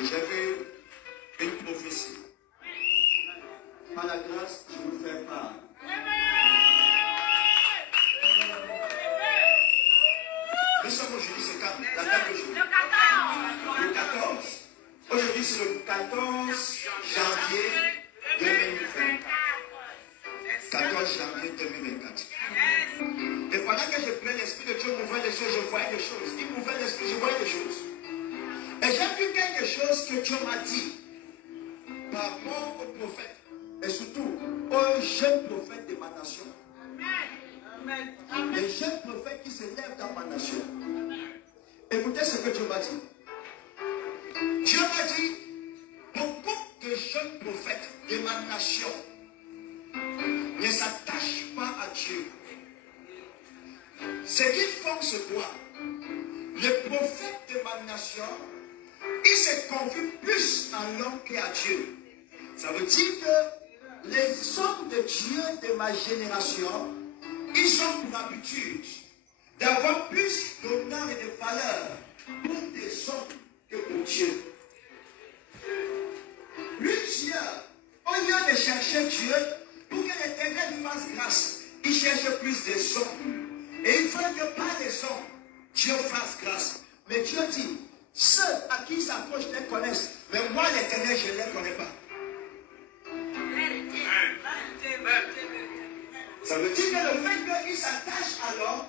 J'avais une prophétie. Par la grâce, je vous fais part. Nous sommes aujourd'hui, c'est la date d'aujourd'hui. Le 14. Aujourd'hui, c'est le 14 janvier 2024. 14 janvier 2024. Et pendant que je prenais l'Esprit de Dieu m'ouvrait les choses, je voyais des choses. Il m'ouvrait l'Esprit, je voyais des choses. Et j'ai vu quelque chose que Dieu m'a dit par rapport au prophète. Et surtout, aux jeunes prophètes de ma nation. Les jeunes prophètes qui se lèvent dans ma nation. Écoutez ce que Dieu m'a dit. Dieu m'a dit, beaucoup de jeunes prophètes de ma nation ne s'attachent pas à Dieu. Ce qu'ils font, c'est quoi? Les prophètes de ma nation, ils se confient plus à l'homme qu'à Dieu. Ça veut dire que les hommes de Dieu de ma génération, ils ont pour habitude d'avoir plus d'honneur et de valeur pour des hommes que pour Dieu. Plusieurs, au lieu de chercher Dieu, pour que l'Éternel fasse grâce, ils cherchent plus des hommes. Et il faut que par les hommes, Dieu fasse grâce. Mais Dieu dit, ceux à qui il s'approche les connaissent. Mais moi, l'Éternel, je ne les connais pas. Ça veut dire que le fait qu'ils s'attachent à l'homme,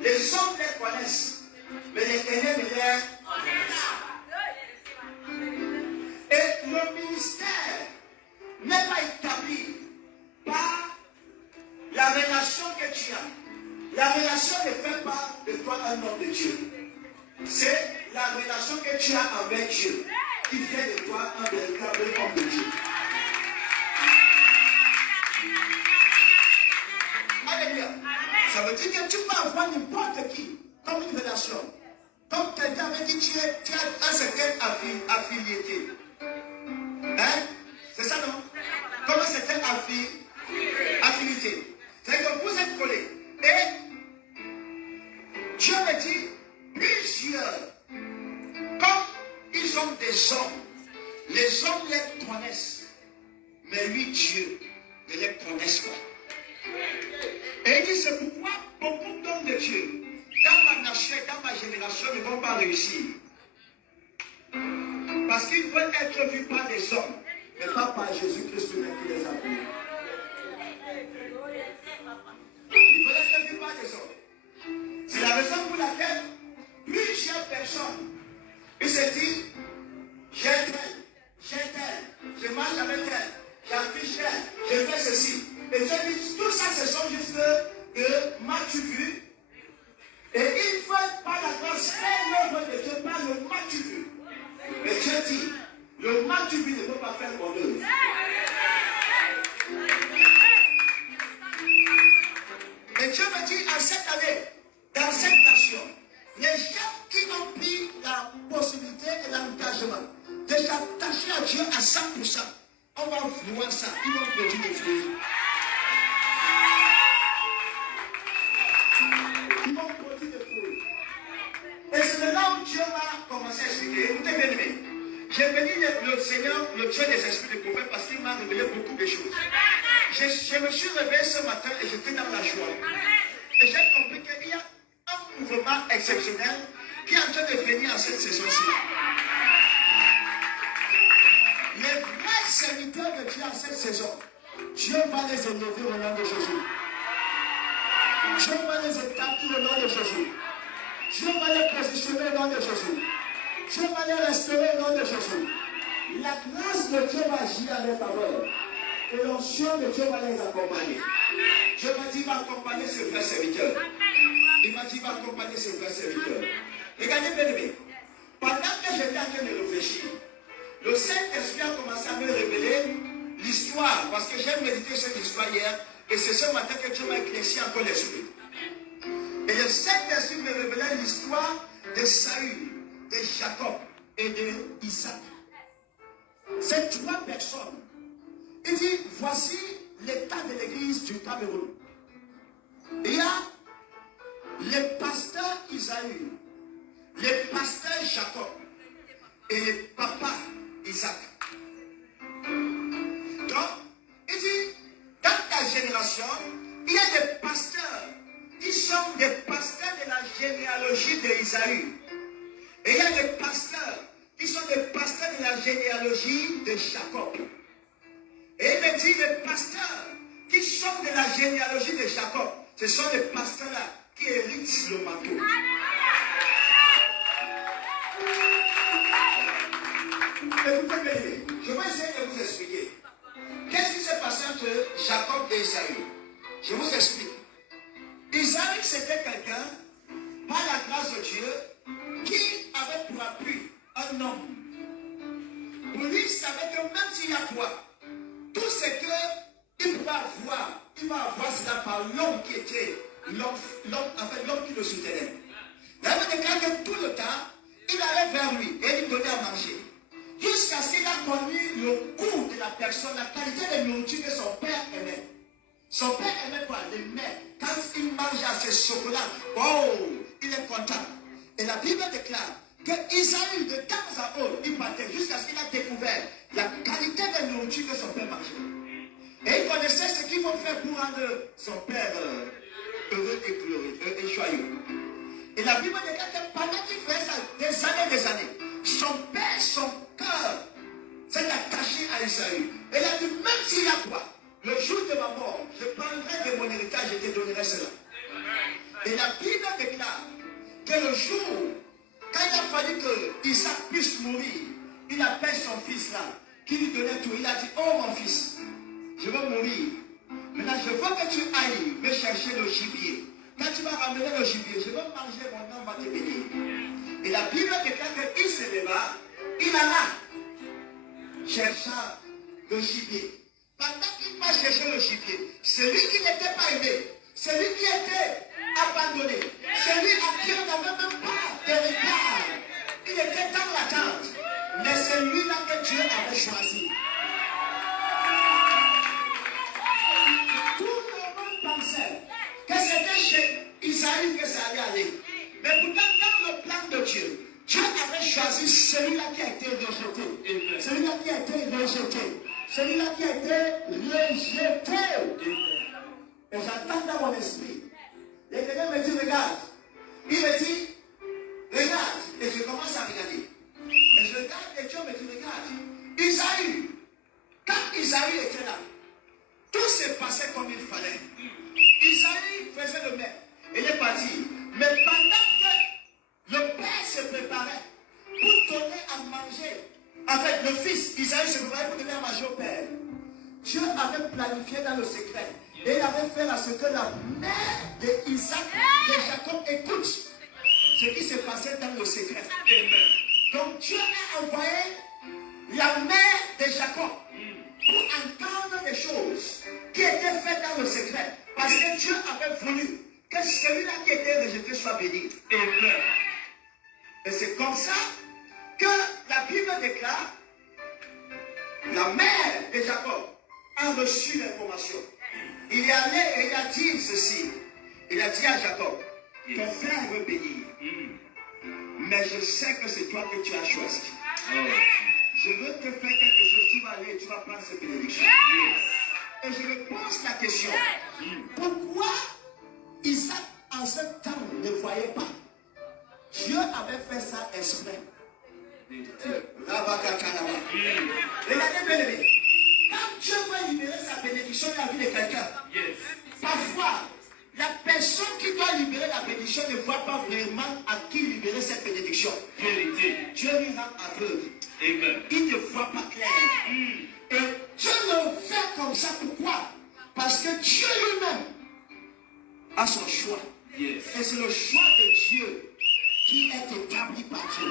les hommes les connaissent. Mais l'Éternel les connaît. Et le ministère n'est pas établi par la relation que tu as. La relation ne fait pas de toi un homme de Dieu. C'est la relation que tu as avec Dieu qui fait de toi un véritable homme de Dieu. Alléluia. Ça veut dire que tu peux avoir n'importe qui comme une relation. Comme quelqu'un avec qui tu as un certain affilié. Hein? C'est ça, non? Comme un certain affinité. C'est que vous êtes collés. Et Dieu me dit, plusieurs, comme ils ont des hommes, les hommes les connaissent, mais lui, Dieu, ne les connaissent pas. Et il dit, c'est pourquoi beaucoup d'hommes de Dieu, dans ma nation et dans ma génération, ne vont pas réussir. Parce qu'ils veulent être vus par des hommes, mais pas par Jésus-Christ qui les a vus. Ils veulent être vus par des hommes. C'est la raison pour laquelle plusieurs personnes, ils se disent, j'ai tel, je marche avec tel, j'affiche tel, je fais ceci. Et Dieu dit, tout ça, ce sont juste de m'as-tu vu? Et ils veulent par la grâce faire l'œuvre de Dieu par le m'as-tu vu? Mais Dieu dit, le m'as-tu vu ne peut pas faire mon œuvre. Et Dieu me dit, en cette année, dans cette nation, les gens qui ont pris la possibilité et l'engagement de s'attacher à Dieu à 100%, on va voir ça, ils vont produire des fruits. Ils vont produire des fruits. Et c'est là où Dieu va commencer à expliquer. Écoutez bien aimé, j'ai béni le Seigneur, le Dieu des esprits de prophète, parce qu'il m'a révélé beaucoup de choses. Je me suis réveillé ce matin et j'étais dans la joie. Et j'ai compris qu'il y a un mouvement exceptionnel qui est en train de venir en cette saison-ci. Les vrais serviteurs de Dieu en cette saison, Dieu va les élever au nom de Jésus. Dieu va les établir au nom de Jésus. Dieu va les positionner au nom de Jésus. Dieu va les restaurer au nom de Jésus. La grâce de Dieu va agir à leur faveur. Et l'onction de Dieu va les accompagner. Dieu m'a dit, il va accompagner ses frères serviteurs. Il m'a dit, il va accompagner ses frères serviteurs. Regardez bien aimé, pendant que j'étais en train de réfléchir, le Saint-Esprit a commencé à me révéler l'histoire, parce que j'ai médité cette histoire hier, et c'est ce matin que Dieu m'a éclairci encore l'esprit. Et le Saint-Esprit me révélait l'histoire de Saül, de Jacob et de Isaac. Ces trois personnes. Il dit, voici l'état de l'église du Cameroun. Il y a le pasteur Isaïe, le pasteur Jacob et le papa Isaac. Donc, il dit, dans ta génération, il y a des pasteurs qui sont des pasteurs de la généalogie d'Ésaü. Et il y a des pasteurs qui sont des pasteurs de la généalogie de Jacob. Et il me dit des pasteurs qui sont de la généalogie de Jacob. Ce sont les pasteurs-là qui héritent le manteau. Écoutez, je vais essayer de vous expliquer. Qu'est-ce qui s'est passé entre Jacob et Isaïe? Je vous explique. Isaïe, c'était quelqu'un, par la grâce de Dieu, qui avait pour appui un homme. Pour lui, il savait que même s'il y a quoi, tout ce qu'il pouvait avoir, il va avoir cela par l'homme qui était l'homme qui le soutenait. Il avait déclaré que tout le temps, il allait vers lui et il lui donnait à manger. Jusqu'à ce qu'il a connu le goût de la personne, la qualité de nourriture que son père aimait. Son père aimait quoi? Les mets. Quand il mange à ses chocolats, oh, il est content. Et la Bible déclare que Isaïe, de temps à autre, il partait jusqu'à ce qu'il a découvert la qualité de nourriture que son père mangeait. Et il connaissait ce qu'il faut faire pour rendre son père heureux et glorieux et joyeux. Et la Bible déclare que pendant qu'il faisait ça, des années, son père, son cœur s'est attaché à Isaïe. Et il a dit, même s'il y a quoi, le jour de ma mort, je prendrai de mon héritage et te donnerai cela. Et la Bible déclare que le jour, quand il a fallu que Isaac puisse mourir, il appelle son fils là, qui lui donnait tout. Il a dit, oh mon fils, je veux mourir. Maintenant, je veux que tu ailles me chercher le gibier. Quand tu vas ramener le gibier, je veux manger, mon homme va te bénir. Et la Bible déclare qu'il se leva, il alla chercher le gibier. Pendant qu'il va chercher le gibier, celui qui n'était pas aimé, celui qui était abandonné, celui à qui on n'avait même pas d'héritage, il était dans l'attente. Mais c'est lui-là que Dieu avait choisi. Tout le monde pensait que c'était chez Isaïe que ça allait aller. Mais pourtant, dans le plan de Dieu, Dieu avait choisi celui-là qui a été rejeté. Celui-là qui a été rejeté. Celui-là qui a été rejeté. Et j'entends dans mon esprit. L'Éternel me dit, regarde. Il me dit, regarde. Et je commence à regarder. Et je regarde et Dieu me dit, regarde. Isaïe. Quand Isaïe était là, tout se passait comme il fallait. Isaïe faisait le maître. Il est parti. Mais pendant que le père se préparait pour donner à manger, en fait, le fils, Isaïe se préparait pour donner à manger au père. Dieu avait planifié dans le secret. Et il avait fait à ce que la mère d'Isaac, de Jacob, écoute ce qui se passait dans le secret. Amen. Donc Dieu a envoyé la mère de Jacob pour entendre des choses qui étaient faites dans le secret. Parce que Dieu avait voulu que celui-là qui était rejeté soit béni. Amen. Et c'est comme ça que la Bible déclare, la mère de Jacob a reçu l'information. Il est allé et il a dit ceci. Il a dit à Jacob, ton frère veut bénir. Mais je sais que c'est toi que tu as choisi. Je veux te faire quelque chose, tu vas aller et tu vas prendre cette bénédiction. Et je me pose la question, pourquoi Isaac en ce temps ne voyait pas? Dieu avait fait ça exprès. Regardez bien aimé. Quand Dieu veut libérer sa bénédiction dans la vie de quelqu'un, parfois, la personne qui doit libérer la bénédiction ne voit pas vraiment à qui libérer cette bénédiction. Dieu lui rend aveugle. Il ne voit pas clair. Et Dieu le fait comme ça. Pourquoi? Parce que Dieu lui-même a son choix. Et c'est le choix de Dieu qui est établi par Dieu.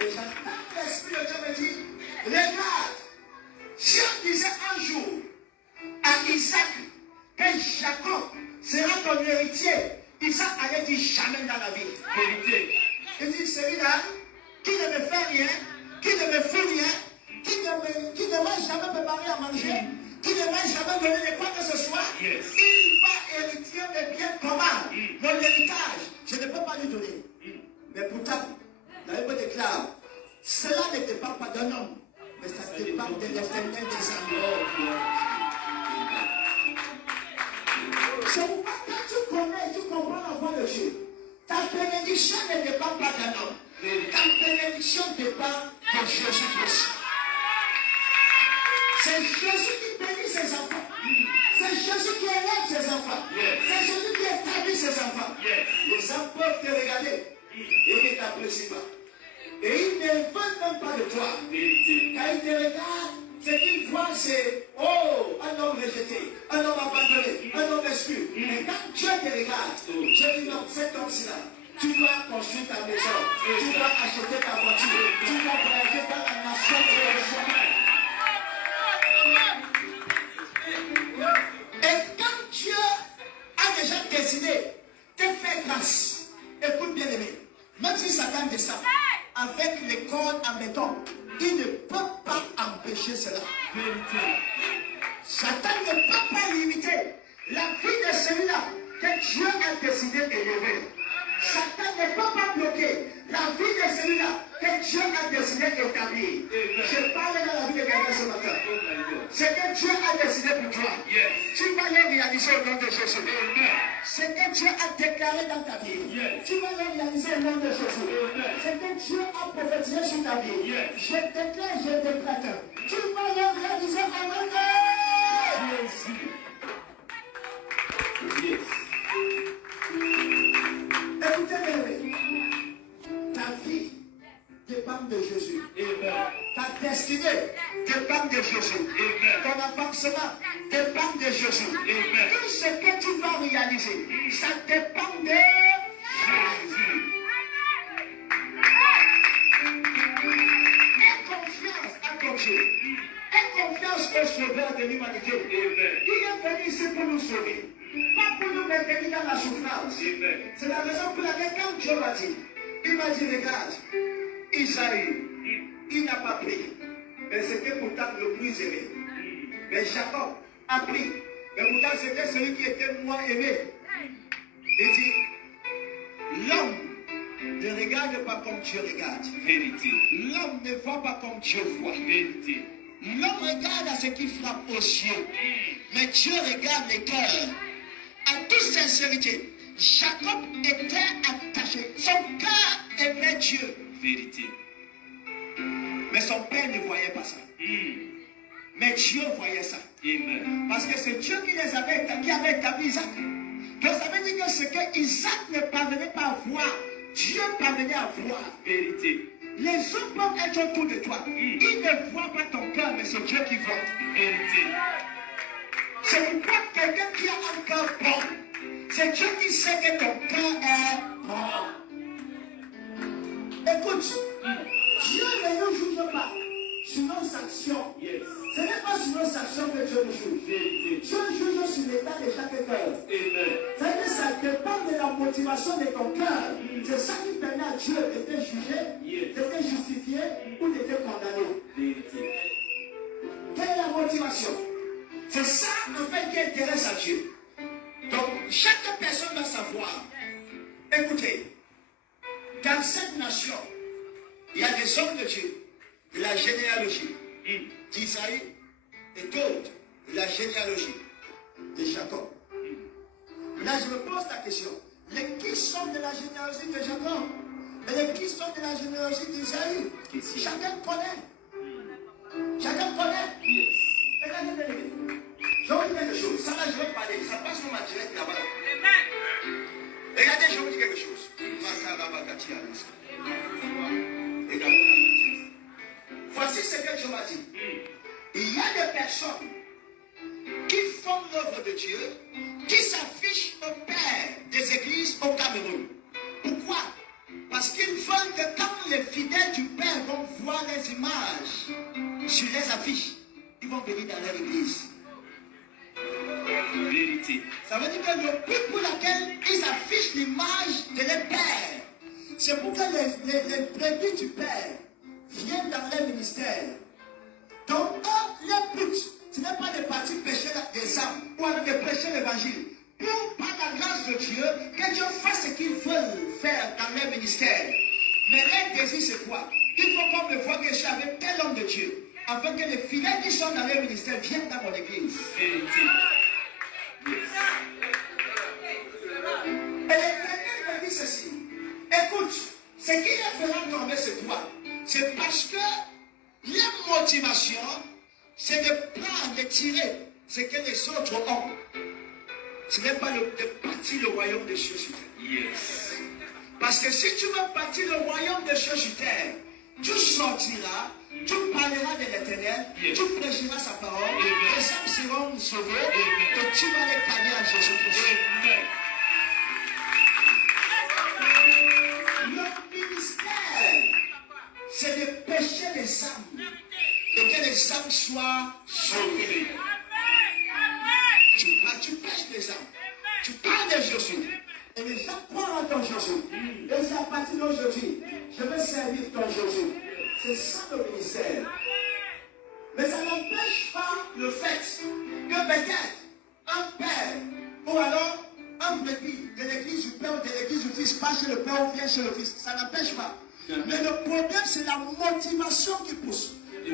Et j'entends l'Esprit de Dieu me dire, regarde, Dieu disait un jour à Isaac que Jacob sera ton héritier. Isaac allait dire jamais dans la vie. Il dit, celui-là qui ne me fait rien, qui ne me fout rien, qui ne m'a jamais préparé à manger, qui ne m'a jamais donné de quoi que ce soit, il va hériter mes biens communs. Mon héritage, je ne peux pas lui donner. Mais pourtant, dans esclaves. Cela ne dépend pas d'un homme, mais ça dépend de l'Éternel des armées. C'est pourquoi quand tu connais, tu comprends la voix de Dieu. Ta bénédiction ne dépend pas d'un homme. Ta bénédiction dépend de Jésus-Christ. C'est Jésus qui bénit ses enfants. C'est Jésus qui élève ses enfants. C'est Jésus qui établit ses enfants. Les hommes peuvent te regarder et ne t'apprécient pas. Et ils ne veulent même pas de toi. Quand ils te regardent, ce qu'ils voient, c'est oh, un homme rejeté, un homme abandonné, un homme exclu. Mais quand Dieu te regarde, Dieu dit non, cet homme-là, tu dois construire ta maison, tu dois acheter ta voiture, tu dois voyager dans la nation de Dieu. Et quand Dieu a déjà décidé de faire grâce, écoute bien aimé, même si Satan descend avec les cordes en béton, il ne peut pas empêcher cela. Satan ne peut pas limiter la vie de celui-là que Dieu a décidé d'élever. Satan ne peut pas bloquer la vie de celui-là que Dieu a décidé d'établir. Je parle dans la vie de quelqu'un ce matin. Ce que Dieu a décidé pour toi, tu vas le réaliser au nom de Jésus. Ce que Dieu a déclaré dans ta vie, tu vas le réaliser au nom de Jésus. Ce que Dieu a prophétisé sur ta vie, je déclare, je déclare, tu vas le réaliser au nom de Jésus. Écoutez, ta vie dépend de Jésus. Ta destinée dépend de Jésus. Ton avancement dépend de Jésus. Tout ce que tu vas réaliser, ça dépend de Jésus. Aie confiance à ton Dieu. Aie confiance au Sauveur de l'humanité. Il est venu ici pour nous sauver. Pas pour nous maintenir dans la souffrance. C'est la raison pour laquelle quand Dieu m'a dit, il m'a dit, regarde, Isaïe, il n'a pas pris. Mais c'était pourtant le plus aimé. Mais Jacob a pris. Mais pourtant c'était celui qui était moins aimé. Il dit, l'homme ne regarde pas comme Dieu regarde. Vérité. L'homme ne voit pas comme Dieu voit. Vérité. L'homme regarde à ce qui frappe aux yeux. Mais Dieu regarde les cœurs. En toute sincérité, Jacob était attaché. Son cœur aimait Dieu. Vérité. Mais son père ne voyait pas ça. Mais Dieu voyait ça. Amen. Parce que c'est Dieu qui avait établi Isaac. Donc ça veut dire que ce que Isaac ne parvenait pas à voir, Dieu parvenait à voir. Vérité. Les hommes peuvent être autour de toi. Ils ne voient pas ton cœur, mais c'est Dieu qui voit. Vérité. C'est pourquoi quelqu'un qui a un cœur bon, c'est Dieu qui sait que ton cœur est bon. Écoute, Dieu ne nous juge pas sur nos actions. Ce n'est pas sur nos actions que Dieu nous juge. Dieu juge sur l'état de chaque cœur. C'est-à-dire que ça dépend de la motivation de ton cœur. C'est ça qui permet à Dieu de te juger, de te justifier ou de te condamner. Quelle est la motivation? C'est ça en fait qui intéresse à Dieu. Donc chaque personne doit savoir. Écoutez, dans cette nation, il y a des hommes de Dieu, de la généalogie d'Isaïe et d'autres de la généalogie de Jacob. Là, je me pose la question. Les qui sont de la généalogie de Jacob? Et les qui sont de la généalogie d'Isaïe? Chacun connaît. Chacun connaît. Regardez bien. Je vais vous dire quelque chose. Ça là, je vais parler. Ça passe sur ma direct là-bas. Regardez, je vais vous dire quelque chose. Voici ce que Dieu m'a dit. Il y a des personnes qui font l'œuvre de Dieu, qui s'affichent au père des églises au Cameroun. Pourquoi? Parce qu'ils veulent que quand les fidèles du Père vont voir les images sur les affiches, ils vont venir dans leur église. Vérité. Ça veut dire que le but pour lequel ils affichent l'image de leur Père, c'est pour que les brebis du Père viennent dans leur ministère. Donc, leur but, ce n'est pas de partir pécher des âmes ou alors de prêcher l'évangile. Pour, par la grâce de Dieu, que Dieu fasse ce qu'ils veulent faire dans leur ministère. Mais leur désir, c'est quoi? Il faut qu'on me voie que je suis avec tel homme de Dieu, afin que les fidèles qui sont dans leur ministère viennent dans mon église. Et l'Éternel me dit ceci. Écoute, ce qui les fera tomber, c'est quoi? C'est parce que la motivation, c'est de prendre, de tirer ce que les autres ont. Ce n'est pas de bâtir le royaume des cieux sur terre. Yes. Parce que si tu veux bâtir le royaume des cieux sur terre, tu sortiras, tu parleras de l'Éternel, yes. Tu prêcheras sa parole, les âmes seront sauvées, et tu vas les parler à Jésus-Christ. Le ministère, c'est de pêcher les âmes, et que les âmes soient sauvées. Tu pêches les âmes, tu parles de Jésus, et les gens croient en ton Jésus. Et c'est à partir d'aujourd'hui, je veux servir ton Jésus. C'est ça le ministère. Mais ça n'empêche pas le fait que peut-être un père, ou alors un bébé de l'église du Père ou de l'église du Fils, pas chez le Père ou vient chez le Fils. Ça n'empêche pas. Mais le problème, c'est la motivation qui pousse.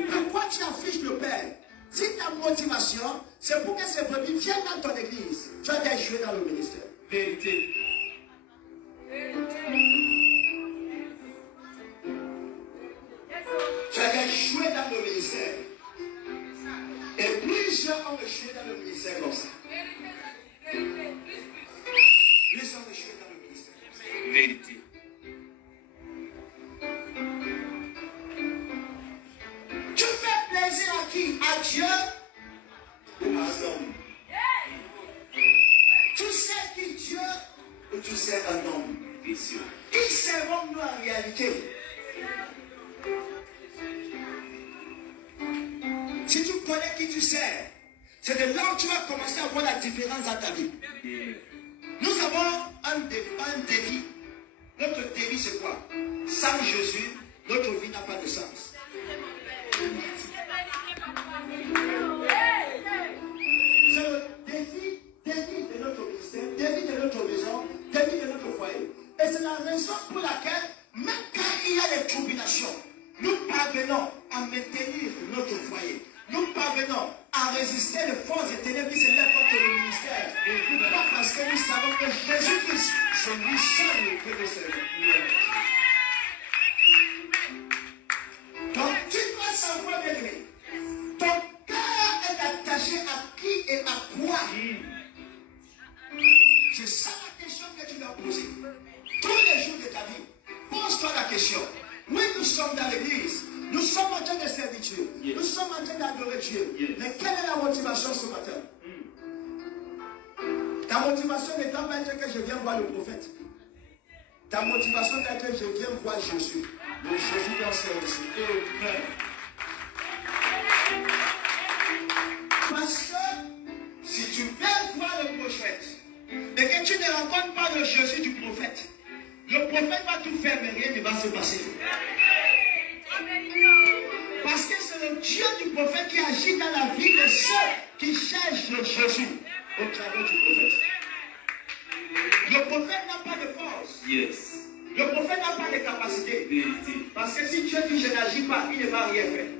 Pourquoi tu affiches le Père? Si ta motivation, c'est pour que ces brebis viennent dans ton église, tu as échoué dans le ministère. Vérité. Tu as échoué dans le ministère. Et plusieurs ont échoué dans le ministère comme ça. Plusieurs ont échoué dans le ministère. Vérité. Tu fais plaisir à qui? À Dieu ou à l'homme? Tu sais qui Dieu ou tu sais un homme? Qui serons-nous en réalité? Si tu connais qui tu sais, c'est de là où tu vas commencer à voir la différence dans ta vie. Nous avons un défi. Notre défi, c'est quoi? Sans Jésus, notre vie n'a pas de sens. C'est le défi de notre ministère, défi de notre maison, défi de notre foyer. Et c'est la raison pour laquelle, même quand il y a des tribulations, nous parvenons à maintenir notre foyer. Nous parvenons à résister les forces et ténèbres qui se lèvent contre le ministère. Pourquoi? Parce que nous savons que Jésus-Christ, c'est lui seul que nous servons. Donc tu dois savoir, bien aimé, ton cœur est attaché à qui et à quoi. C'est ça la question que tu dois poser. Tous les jours de ta vie, pose-toi la question. Oui, nous sommes dans l'église. Nous sommes en train de servir Dieu. Yes. Nous sommes en train d'adorer Dieu. Yes. Mais quelle est la motivation ce matin? Ta motivation ne doit pas être que je viens voir le prophète. Ta motivation doit être que je viens voir Jésus. Le Jésus dans ce ici. Parce que si tu viens voir le prophète et que tu ne rencontres pas le Jésus du prophète, le prophète va tout faire mais rien ne va se passer. Parce que c'est le Dieu du prophète qui agit dans la vie de ceux qui cherchent le Jésus au travers du prophète. Le prophète n'a pas de force. Yes. Le prophète n'a pas de capacité. Vérité. Parce que si Dieu dit je n'agis pas, il ne va rien faire.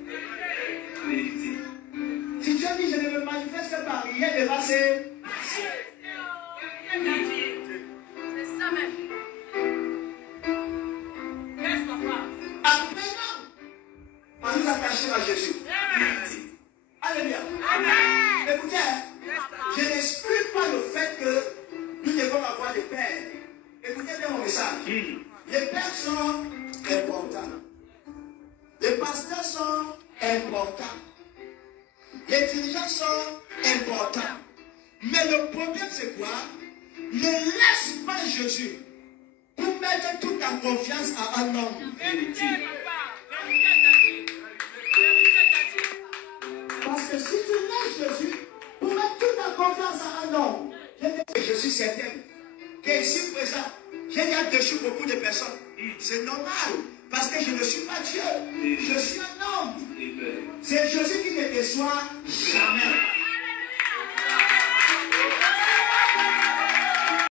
Vérité. Si Dieu dit je ne me manifeste pas, rien ne va se passer. C'est ça même. On nous attacher à Jésus. Alléluia. Amen. Écoutez, je n'exclus pas le fait que nous devons avoir des pères. Écoutez bien mon message. Les pères sont importants. Les pasteurs sont importants. Les dirigeants sont importants. Mais le problème c'est quoi? Ne laisse pas Jésus pour mettre toute ta confiance à un homme. Parce que si tu laisses Jésus pour mettre toute ta confiance à un homme, je suis certain qu'ici présent, j'ai déjà déçu beaucoup de personnes. C'est normal, parce que je ne suis pas Dieu, je suis un homme. C'est Jésus qui ne déçoit jamais.